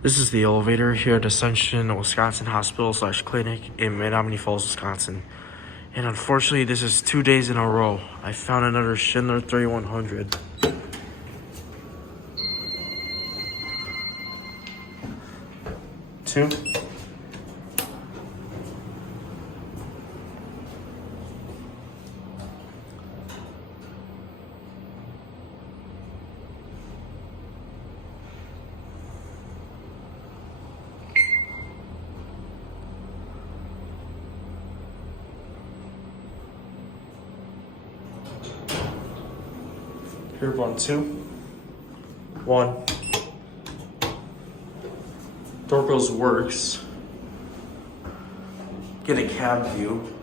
This is the elevator here at Ascension, Wisconsin Hospital / Clinic in Menomonee Falls, Wisconsin. And unfortunately, this is 2 days in a row. I found another Schindler 3100. Two. Here, 1, 2. 1. Doorbells works. Get a cab view.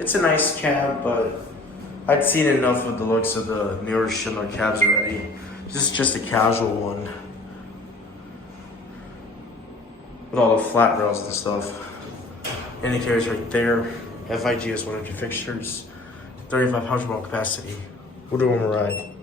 It's a nice cab, but I'd seen enough of the looks of the newer Schindler cabs already. This is just a casual one. With all the flat rails and stuff. Indicators right there. FIGS 100 fixtures. 3,500 mile capacity. We'll do one more ride.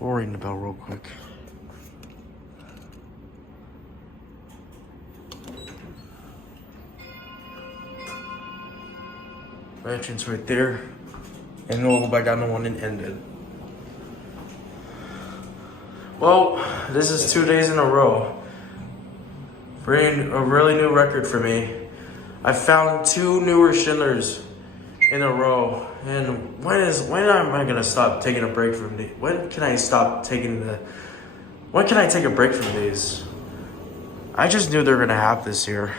We'll ring the bell real quick. Entrance right there, and then we'll go back down the one and end it. Well, this is 2 days in a row. A really new record for me. I found 2 newer Schindlers in a row, and when am I gonna stop taking a break from these? When can I take a break from these? I just knew they were gonna happen this year.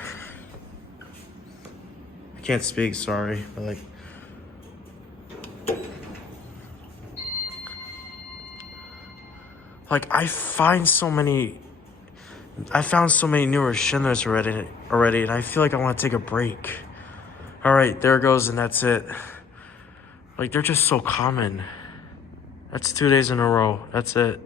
I can't speak, sorry, but I found so many newer Schindlers already, and I feel like I want to take a break. All right, there it goes, and that's it. They're just so common. That's 2 days in a row. That's it.